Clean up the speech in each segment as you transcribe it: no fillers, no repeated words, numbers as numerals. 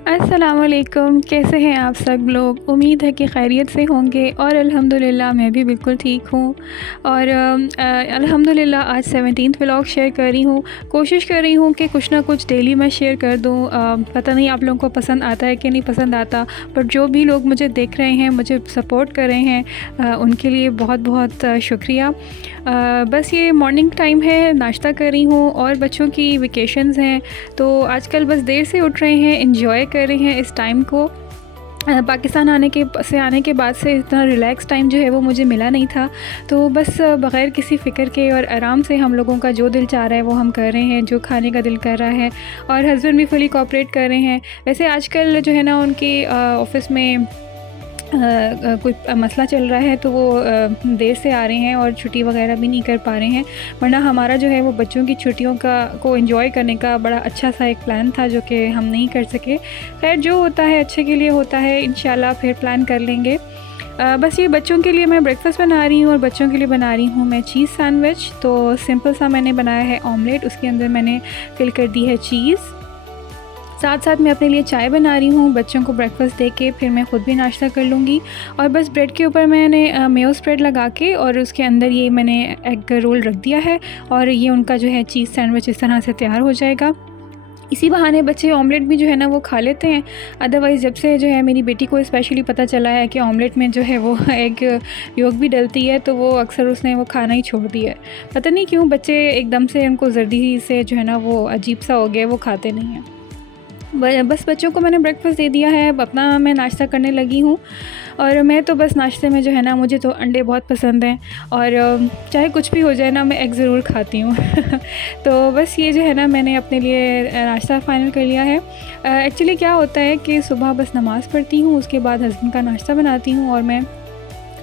अस्सलामुअलैकुम, कैसे हैं आप सब लोग? उम्मीद है कि खैरियत से होंगे और अल्हम्दुलिल्लाह मैं भी बिल्कुल ठीक हूँ। और अल्हम्दुलिल्लाह आज 17th व्लॉग शेयर कर रही हूँ। कोशिश कर रही हूँ कि कुछ ना कुछ डेली मैं शेयर कर दूँ। पता नहीं आप लोगों को पसंद आता है कि नहीं पसंद आता, बट जो भी लोग मुझे देख रहे हैं, मुझे सपोर्ट कर रहे हैं, उनके लिए बहुत बहुत शुक्रिया। बस ये मॉर्निंग टाइम है, नाश्ता कर रही हूँ और बच्चों की वेकेशंस हैं, तो आजकल बस देर से उठ रहे हैं, एंजॉय कर रहे हैं इस टाइम को। पाकिस्तान आने के बाद से इतना रिलैक्स टाइम जो है वो मुझे मिला नहीं था, तो बस बग़ैर किसी फ़िक्र के और आराम से हम लोगों का जो दिल चाह रहा है वो हम कर रहे हैं, जो खाने का दिल कर रहा है। और हस्बैंड भी फुली कोऑपरेट कर रहे हैं। वैसे आजकल जो है ना उनके ऑफ़िस में कोई मसला चल रहा है, तो वो देर से आ रहे हैं और छुट्टी वगैरह भी नहीं कर पा रहे हैं, वरना हमारा जो है वो बच्चों की छुट्टियों को एंजॉय करने का बड़ा अच्छा सा एक प्लान था जो कि हम नहीं कर सके। खैर जो होता है अच्छे के लिए होता है, इंशाल्लाह फिर प्लान कर लेंगे। बस ये बच्चों के लिए मैं ब्रेकफ़ास्ट बना रही हूँ और बच्चों के लिए बना रही हूँ मैं चीज़ सैंडविच। तो सिंपल सा मैंने बनाया है ऑमलेट, उसके अंदर मैंने फ़िल कर दी है चीज़। साथ साथ मैं अपने लिए चाय बना रही हूँ, बच्चों को ब्रेकफ़ास्ट दे के फिर मैं ख़ुद भी नाश्ता कर लूँगी। और बस ब्रेड के ऊपर मैंने मेयो स्प्रेड लगा के और उसके अंदर ये मैंने एग रोल रख दिया है और ये उनका जो है चीज़ सैंडविच इस तरह से तैयार हो जाएगा। इसी बहाने बच्चे ऑमलेट भी जो है ना वो खा लेते हैं। अदरवाइज़ जब से जो है मेरी बेटी को स्पेशली पता चला है कि ऑमलेट में जो है वो एग योग भी डलती है, तो वो अक्सर उसने वो खाना ही छोड़ दिया है। पता नहीं क्यों बच्चे एकदम से उनको जल्दी से जो है ना वो अजीब सा हो गया, वो खाते नहीं हैं। बस बच्चों को मैंने ब्रेकफ़ास्ट दे दिया है, अब अपना मैं नाश्ता करने लगी हूँ। और मैं तो बस नाश्ते में जो है ना, मुझे तो अंडे बहुत पसंद हैं और चाहे कुछ भी हो जाए ना, मैं एग ज़रूर खाती हूँ। तो बस ये जो है ना मैंने अपने लिए नाश्ता फ़ाइनल कर लिया है। एक्चुअली क्या होता है कि सुबह बस नमाज़ पढ़ती हूँ, उसके बाद हस्बैंड का नाश्ता बनाती हूँ और मैं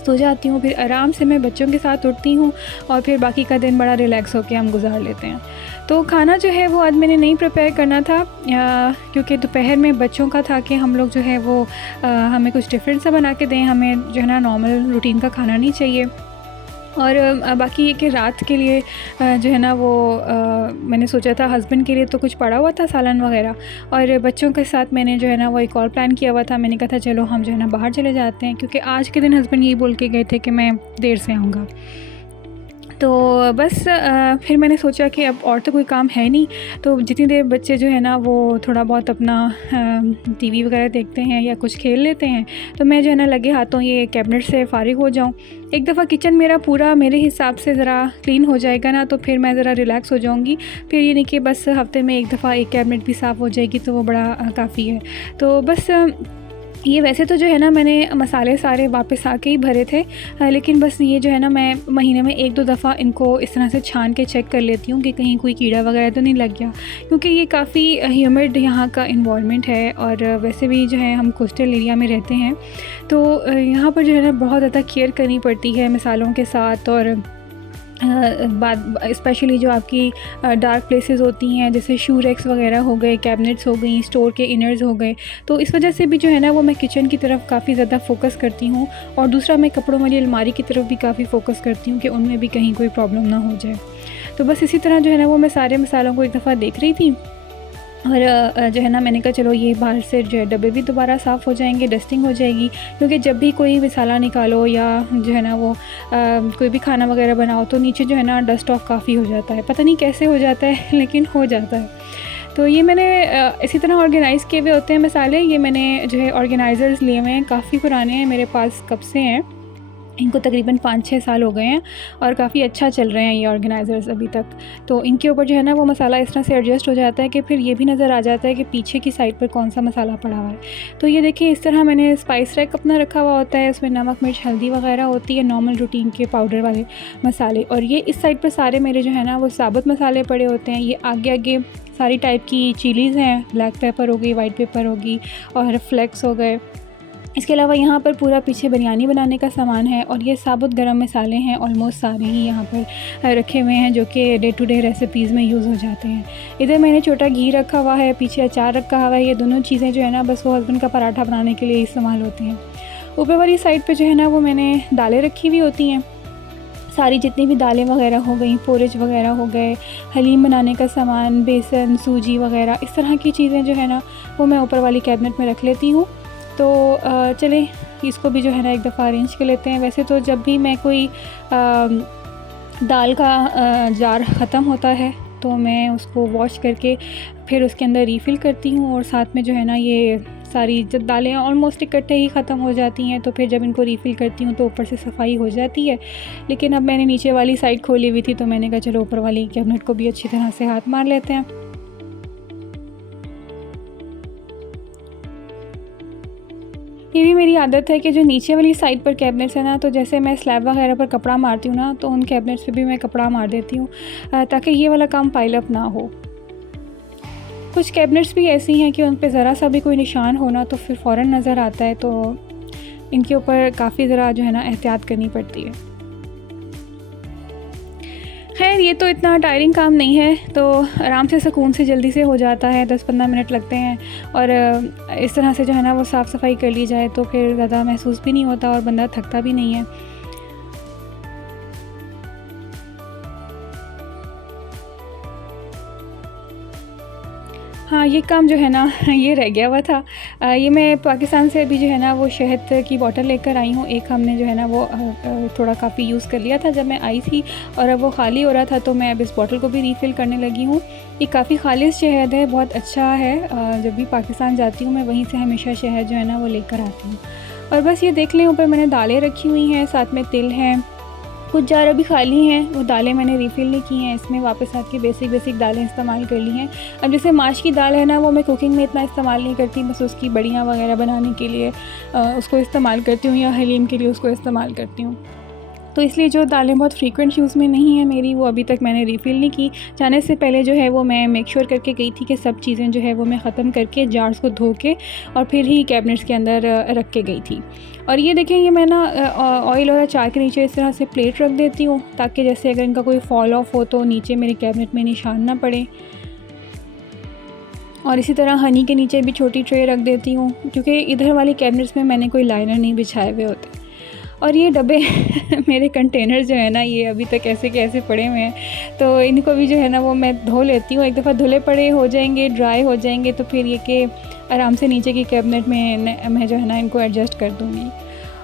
सो जाती हूँ। फिर आराम से मैं बच्चों के साथ उठती हूँ और फिर बाकी का दिन बड़ा रिलैक्स होकर हम गुजार लेते हैं। तो खाना जो है वो आज मैंने नहीं प्रिपेयर करना था, क्योंकि दोपहर में बच्चों का था कि हम लोग जो है वो हमें कुछ डिफरेंट सा बना के दें, हमें जो है ना नॉर्मल रूटीन का खाना नहीं चाहिए। और बाकी ये कि रात के लिए जो है ना वो मैंने सोचा था हस्बैंड के लिए तो कुछ पड़ा हुआ था सालन वगैरह, और बच्चों के साथ मैंने जो है ना वो एक और प्लान किया हुआ था। मैंने कहा था चलो हम जो है ना बाहर चले जाते हैं, क्योंकि आज के दिन हस्बैंड यही बोल के गए थे कि मैं देर से आऊँगा। तो बस फिर मैंने सोचा कि अब और तो कोई काम है नहीं, तो जितनी देर बच्चे जो है ना वो थोड़ा बहुत अपना टीवी वगैरह देखते हैं या कुछ खेल लेते हैं, तो मैं जो है ना लगे हाथों ये कैबिनेट से फ़ारिग हो जाऊं। एक दफ़ा किचन मेरा पूरा मेरे हिसाब से ज़रा क्लीन हो जाएगा ना, तो फिर मैं ज़रा रिलैक्स हो जाऊंगी। फिर ये नहीं कि बस हफ़्ते में एक दफ़ा एक कैबिनेट भी साफ़ हो जाएगी, तो वो बड़ा काफ़ी है। तो बस ये वैसे तो जो है ना मैंने मसाले सारे वापस आके ही भरे थे, लेकिन बस ये जो है ना मैं महीने में एक दो दफ़ा इनको इस तरह से छान के चेक कर लेती हूँ कि कहीं कोई कीड़ा वगैरह तो नहीं लग गया, क्योंकि ये काफ़ी ह्यूमिड यहाँ का इन्वायरमेंट है और वैसे भी जो है हम कोस्टल एरिया में रहते हैं, तो यहाँ पर जो है ना बहुत ज़्यादा केयर करनी पड़ती है मसालों के साथ। और बाद स्पेशली जो आपकी डार्क प्लेसेस होती हैं, जैसे शू रैक्स वगैरह हो गए, कैबिनेट्स हो गई, स्टोर के इनर्स हो गए, तो इस वजह से भी जो है ना वो मैं किचन की तरफ काफ़ी ज़्यादा फ़ोकस करती हूँ। और दूसरा मैं कपड़ों वाली अलमारी की तरफ भी काफ़ी फ़ोकस करती हूँ कि उनमें भी कहीं कोई प्रॉब्लम ना हो जाए। तो बस इसी तरह जो है ना वो मैं सारे मसालों को एक दफ़ा देख रही थी और जो है ना मैंने कहा चलो ये बाहर से जो है डब्बे भी दोबारा साफ़ हो जाएंगे, डस्टिंग हो जाएगी, क्योंकि जब भी कोई मसाला निकालो या जो है ना वो कोई भी खाना वगैरह बनाओ, तो नीचे जो है ना डस्ट ऑफ काफ़ी हो जाता है। पता नहीं कैसे हो जाता है लेकिन हो जाता है। तो ये मैंने इसी तरह ऑर्गेनाइज़ किए हुए होते हैं मसाले। ये मैंने जो है ऑर्गेनाइज़र्स लिए हुए हैं, काफ़ी पुराने हैं मेरे पास, कब से हैं, इनको तकरीबन 5-6 साल हो गए हैं और काफ़ी अच्छा चल रहे हैं ये ऑर्गेनाइज़र्स अभी तक। तो इनके ऊपर जो है ना वो मसाला इस तरह से एडजस्ट हो जाता है कि फिर ये भी नज़र आ जाता है कि पीछे की साइड पर कौन सा मसाला पड़ा हुआ है। तो ये देखिए इस तरह मैंने स्पाइस रैक अपना रखा हुआ होता है, उसमें नमक मिर्च हल्दी वगैरह होती है, नॉर्मल रूटीन के पाउडर वाले मसाले। और ये इस साइड पर सारे मेरे जो है ना वो साबुत मसाले पड़े होते हैं। ये आगे आगे सारी टाइप की चिलीज़ हैं, ब्लैक पेपर हो गई, वाइट पेपर होगी और फ्लेक्स हो गए। इसके अलावा यहाँ पर पूरा पीछे बिरयानी बनाने का सामान है और ये साबुत गरम मसाले हैं, ऑलमोस्ट सारे ही यहाँ पर रखे हुए हैं जो कि डे टू डे रेसिपीज़ में यूज़ हो जाते हैं। इधर मैंने छोटा घी रखा हुआ है, पीछे अचार रखा हुआ है। ये दोनों चीज़ें जो है ना बस वो हस्बैंड का पराठा बनाने के लिए इस्तेमाल होती हैं। ऊपर वाली साइड पर जो है ना वो मैंने दालें रखी हुई होती हैं। सारी जितनी भी दालें वगैरह हो गई, पोरिज वगैरह हो गए, हलीम बनाने का सामान, बेसन, सूजी वगैरह, इस तरह की चीज़ें जो है ना वो मैं ऊपर वाली कैबिनेट में रख लेती हूँ। तो चलें इसको भी जो है ना एक दफ़ा अरेंज कर लेते हैं। वैसे तो जब भी मैं कोई दाल का जार ख़त्म होता है तो मैं उसको वॉश करके फिर उसके अंदर रीफ़िल करती हूँ, और साथ में जो है ना ये सारी जब दालें ऑलमोस्ट इकट्ठे ही ख़त्म हो जाती हैं तो फिर जब इनको रीफ़िल करती हूँ तो ऊपर से सफाई हो जाती है। लेकिन अब मैंने नीचे वाली साइड खोली हुई थी तो मैंने कहा चलो ऊपर वाली कैबिनेट को भी अच्छी तरह से हाथ मार लेते हैं। ये भी मेरी आदत है कि जो नीचे वाली साइड पर कैबिनेट्स है ना, तो जैसे मैं स्लैब वगैरह पर कपड़ा मारती हूँ ना, तो उन कैबिनेट्स पे भी मैं कपड़ा मार देती हूँ ताकि ये वाला काम पाइल अप ना हो। कुछ कैबिनेट्स भी ऐसी हैं कि उन पे ज़रा सा भी कोई निशान होना तो फिर फ़ौरन नज़र आता है, तो इनके ऊपर काफ़ी ज़रा जो है ना एहतियात करनी पड़ती है। खैर ये तो इतना टायरिंग काम नहीं है, तो आराम से सुकून से जल्दी से हो जाता है, 10-15 मिनट लगते हैं। और इस तरह से जो है ना वो साफ़ सफाई कर ली जाए तो फिर ज़्यादा महसूस भी नहीं होता और बंदा थकता भी नहीं है। हाँ, ये काम जो है ना ये रह गया हुआ था। ये मैं पाकिस्तान से अभी जो है ना वो शहद की बॉटल लेकर आई हूँ। एक हमने जो है ना वो थोड़ा काफ़ी यूज़ कर लिया था जब मैं आई थी, और अब वो ख़ाली हो रहा था तो मैं अब इस बॉटल को भी रीफ़िल करने लगी हूँ। ये काफ़ी ख़ालिस शहद है, बहुत अच्छा है। जब भी पाकिस्तान जाती हूँ मैं वहीं से हमेशा शहद जो है ना वो लेकर आती हूँ। और बस ये देख लें, ऊपर मैंने दालें रखी हुई हैं, साथ में तिल हैं। कुछ जार अभी खाली हैं, वो दालें मैंने रिफ़िल नहीं की हैं, इसमें वापस आके बेसिक दालें इस्तेमाल कर ली हैं। अब जैसे माश की दाल है ना, वो मैं कुकिंग में इतना इस्तेमाल नहीं करती, बस उसकी बड़ियाँ वगैरह बनाने के लिए उसको इस्तेमाल करती हूँ, या हलीम के लिए उसको इस्तेमाल करती हूँ। तो इसलिए जो दालें बहुत फ्रीक्वेंट यूज़ में नहीं है मेरी, वो अभी तक मैंने रिफ़िल नहीं की। जाने से पहले जो है वो मैं मेक श्योर करके गई थी कि सब चीज़ें जो है वो मैं ख़त्म करके जार्स को धो के और फिर ही कैबिनेट्स के अंदर रख के गई थी। और ये देखें, ये मैं ना ऑयल और अचार के नीचे इस तरह से प्लेट रख देती हूँ ताकि जैसे अगर इनका कोई फॉल ऑफ हो तो नीचे मेरे कैबिनेट में निशान ना पड़े। और इसी तरह हनी के नीचे भी छोटी ट्रे रख देती हूँ, क्योंकि इधर वाली कैबिनेट्स में मैंने कोई लाइनर नहीं बिछाए हुए होते। और ये डब्बे मेरे कंटेनर जो है ना, ये अभी तक ऐसे के ऐसे पड़े हुए हैं, तो इनको भी जो है ना वो मैं धो लेती हूँ। एक दफ़ा धुले पड़े हो जाएंगे, ड्राई हो जाएंगे, तो फिर ये कि आराम से नीचे की कैबिनेट में मैं जो है ना इनको एडजस्ट कर दूँगी।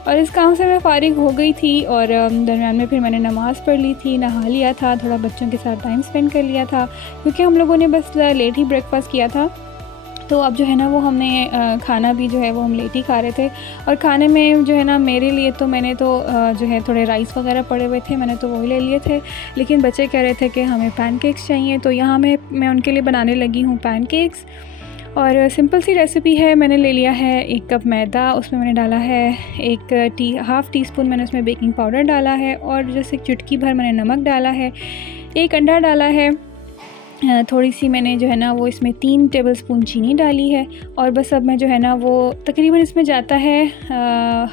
और इस काम से मैं फ़ारिग हो गई थी, और दरमियान में फिर मैंने नमाज़ पढ़ ली थी, नहा लिया था, थोड़ा बच्चों के साथ टाइम स्पेंड कर लिया था, क्योंकि हम लोगों ने बस लेट ही ब्रेकफास्ट किया था। तो अब जो है ना वो हमने खाना भी जो है वो हम लेट ही खा रहे थे। और खाने में जो है ना मेरे लिए तो मैंने तो जो है थोड़े राइस वगैरह पड़े हुए थे, मैंने तो वो ले लिए थे। लेकिन बच्चे कह रहे थे कि हमें पैनकेक्स चाहिए, तो यहाँ मैं उनके लिए बनाने लगी हूँ पैनकेक्स। और सिंपल सी रेसिपी है। मैंने ले लिया है 1 कप मैदा, उसमें मैंने डाला है हाफ़ टी स्पून मैंने उसमें बेकिंग पाउडर डाला है, और जैसे चुटकी भर मैंने नमक डाला है, 1 अंडा डाला है, थोड़ी सी मैंने जो है ना वो इसमें 3 टेबलस्पून चीनी डाली है। और बस अब मैं जो है ना वो तकरीबन इसमें जाता है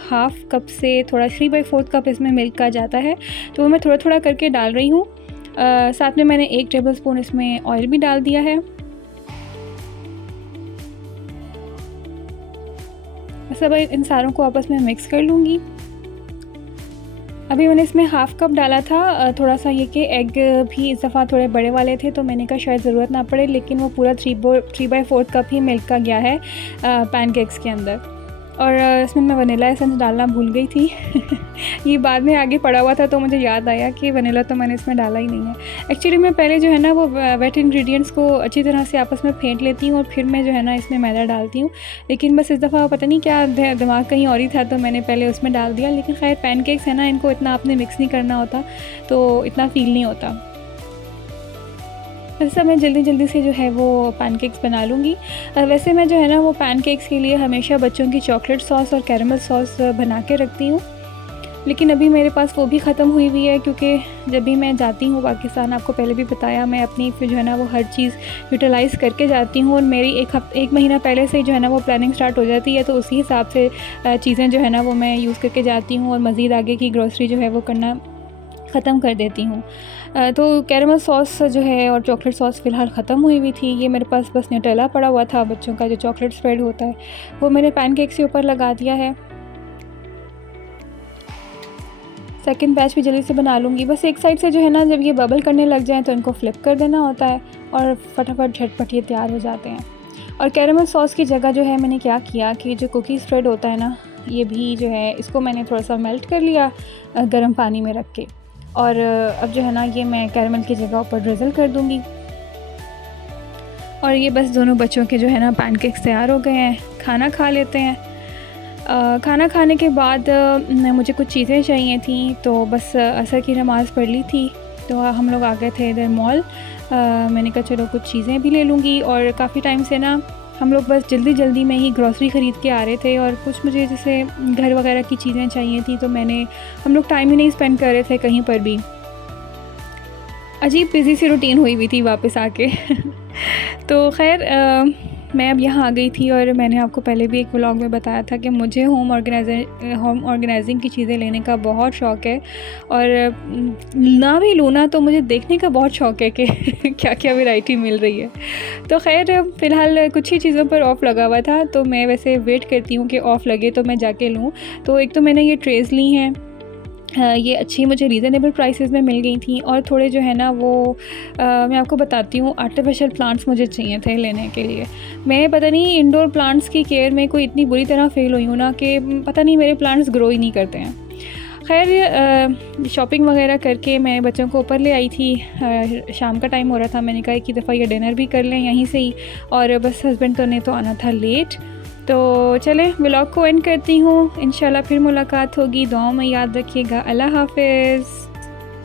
हाफ़ कप से थोड़ा 3/4 कप इसमें मिल्क का जाता है, तो वो मैं थोड़ा थोड़ा करके डाल रही हूँ। साथ में मैंने 1 टेबलस्पून इसमें ऑयल भी डाल दिया है। बस अब इन सारों को आपस में मिक्स कर लूँगी। अभी मैंने इसमें हाफ़ कप डाला था, थोड़ा सा ये कि एग भी इस दफ़ा थोड़े बड़े वाले थे, तो मैंने कहा शायद ज़रूरत ना पड़े, लेकिन वो पूरा 3/4 कप ही मिल्क का गया है पैनकेक्स के अंदर। और इसमें मैं वनीला एसेंस डालना भूल गई थी ये बाद में आगे पड़ा हुआ था तो मुझे याद आया कि वनीला तो मैंने इसमें डाला ही नहीं है। एक्चुअली मैं पहले जो है ना वो वेट इंग्रेडिएंट्स को अच्छी तरह से आपस में फेंट लेती हूँ और फिर मैं जो है ना इसमें मैदा डालती हूँ, लेकिन बस इस दफ़ा पता नहीं क्या दिमाग कहीं और ही था, तो मैंने पहले उसमें डाल दिया। लेकिन खैर पैनकेक्स है ना, इनको इतना आपने मिक्स नहीं करना होता, तो इतना फ़ील नहीं होता। वैसे मैं जल्दी से जो है वो पैनकेक्स बना लूँगी। वैसे मैं जो है ना वो पैनकेक्स के लिए हमेशा बच्चों की चॉकलेट सॉस और कैरेमल सॉस बना के रखती हूँ, लेकिन अभी मेरे पास वो भी ख़त्म हुई हुई है, क्योंकि जब भी मैं जाती हूँ पाकिस्तान, आपको पहले भी बताया, मैं अपनी फिर जो है ना वो हर चीज़ यूटिलाइज़ करके जाती हूँ, और मेरी एक महीना पहले से जो है ना वो प्लानिंग स्टार्ट हो जाती है, तो उसी हिसाब से चीज़ें जो है ना वो मैं यूज़ करके जाती हूँ, और मज़ीद आगे की ग्रोसरी जो है वो करना ख़त्म कर देती हूँ। तो कैरेमल सॉस जो है और चॉकलेट सॉस फ़िलहाल ख़त्म हुई हुई थी। ये मेरे पास बस न्यूटेला पड़ा हुआ था, बच्चों का जो चॉकलेट स्प्रेड होता है, वो मैंने पैनकेक्स के ऊपर लगा दिया है। सेकंड बैच भी जल्दी से बना लूँगी। बस एक साइड से जो है ना, जब ये बबल करने लग जाएँ तो इनको फ्लिप कर देना होता है और फटाफट झटपट ये तैयार हो जाते हैं। और कैरेमल सॉस की जगह जो है मैंने क्या किया कि जो कुकी स्प्रेड होता है ना, ये भी जो है इसको मैंने थोड़ा सा मेल्ट कर लिया गर्म पानी में रख के। और अब जो है ना, ये मैं कैरेमल की जगह ऊपर ड्रिज़ल कर दूँगी। और ये बस दोनों बच्चों के जो है ना पैनकेक्स तैयार हो गए हैं। खाना खा लेते हैं। खाना खाने के बाद मुझे कुछ चीज़ें चाहिए थी, तो बस असर की नमाज़ पढ़ ली थी, तो हम लोग आ गए थे इधर मॉल। मैंने कहा चलो कुछ चीज़ें भी ले लूँगी। और काफ़ी टाइम से ना हम लोग बस जल्दी में ही ग्रॉसरी ख़रीद के आ रहे थे, और कुछ मुझे जैसे घर वगैरह की चीज़ें चाहिए थी, तो हम लोग टाइम ही नहीं स्पेंड कर रहे थे कहीं पर भी। अजीब बिज़ी सी रूटीन हुई हुई थी वापस आके। तो खैर मैं अब यहाँ आ गई थी, और मैंने आपको पहले भी एक व्लॉग में बताया था कि मुझे होम ऑर्गेनाइजिंग की चीज़ें लेने का बहुत शौक़ है। और ना भी लूँ ना, तो मुझे देखने का बहुत शौक़ है कि क्या क्या वैरायटी मिल रही है। तो खैर फ़िलहाल कुछ ही चीज़ों पर ऑफ़ लगा हुआ था, तो मैं वैसे वेट करती हूँ कि ऑफ़ लगे तो मैं जाके लूँ। तो एक तो मैंने ये ट्रेज़ ली हैं, ये अच्छी मुझे रीज़नेबल प्राइसेस में मिल गई थी। और थोड़े जो है ना वो मैं आपको बताती हूँ, आर्टिफिशियल प्लांट्स मुझे चाहिए थे लेने के लिए। मैं पता नहीं इंडोर प्लांट्स की केयर में कोई इतनी बुरी तरह फ़ेल हुई हूँ ना कि पता नहीं मेरे प्लांट्स ग्रो ही नहीं करते हैं। खैर शॉपिंग वगैरह करके मैं बच्चों को ऊपर ले आई थी। शाम का टाइम हो रहा था, मैंने कहा एक ही दफ़ा ये डिनर भी कर लें यहीं से ही। और बस हस्बैंड तो ने तो आना था लेट। तो चलें व्लॉग को एंड करती हूँ। इंशाल्लाह फिर मुलाकात होगी। दुआओं में याद रखिएगा। अल्लाह हाफ़िज़।